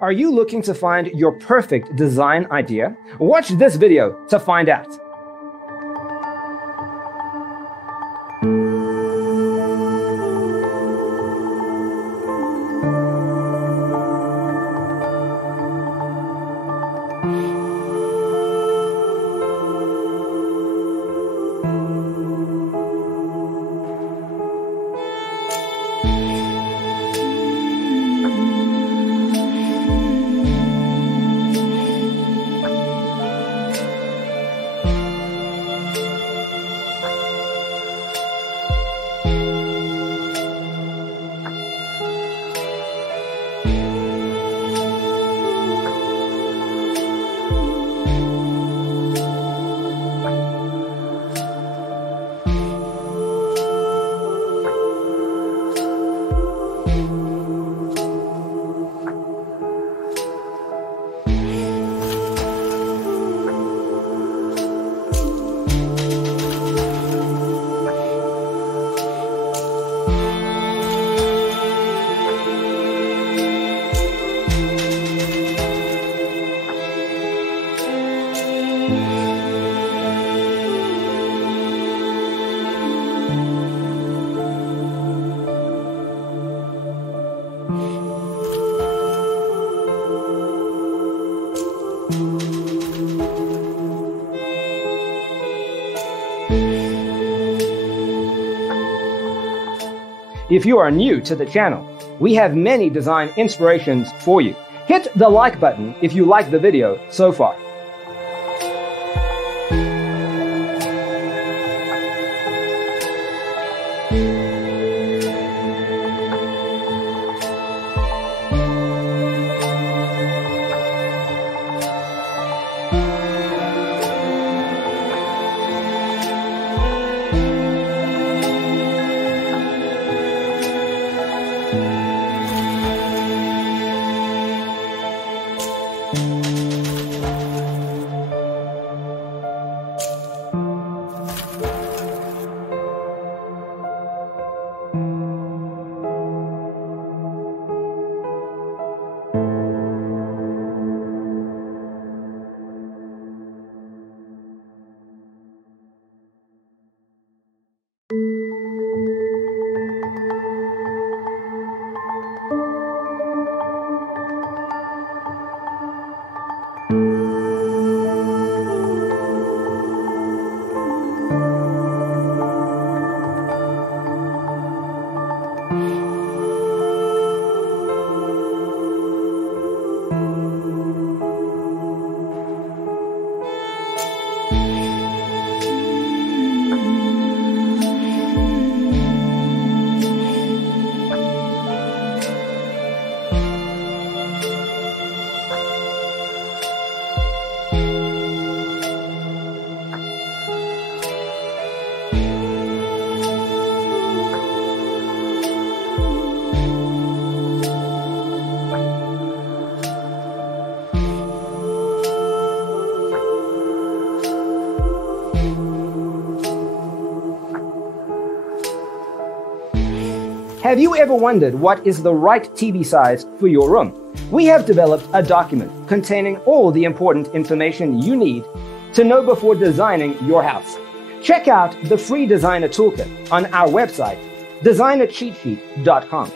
Are you looking to find your perfect design idea? Watch this video to find out. If you are new to the channel, we have many design inspirations for you. Hit the like button if you like the video so far. Have you ever wondered what is the right TV size for your room? We have developed a document containing all the important information you need to know before designing your house. Check out the free designer toolkit on our website, designercheatsheet.com.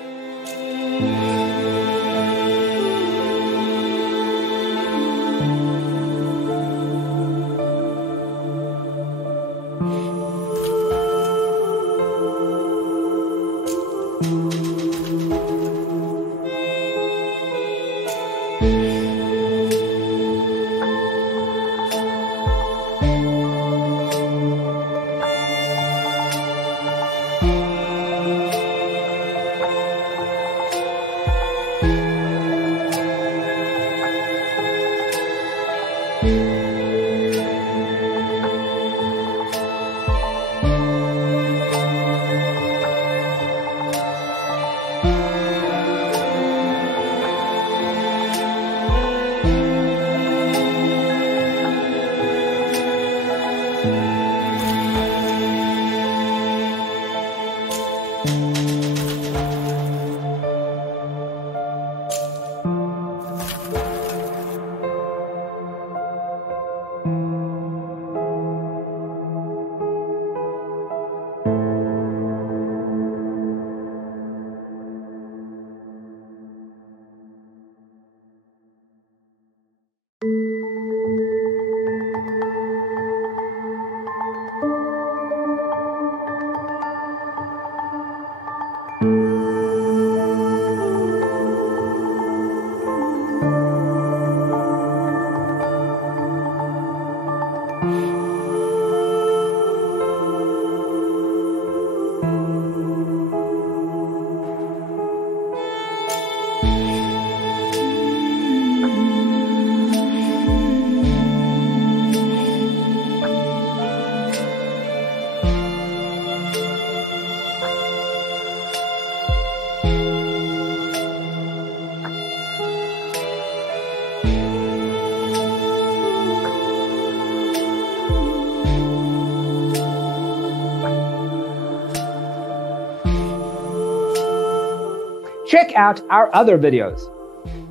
check out our other videos.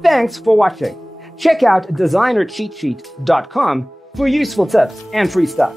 Thanks for watching. Check out designercheatsheet.com for useful tips and free stuff.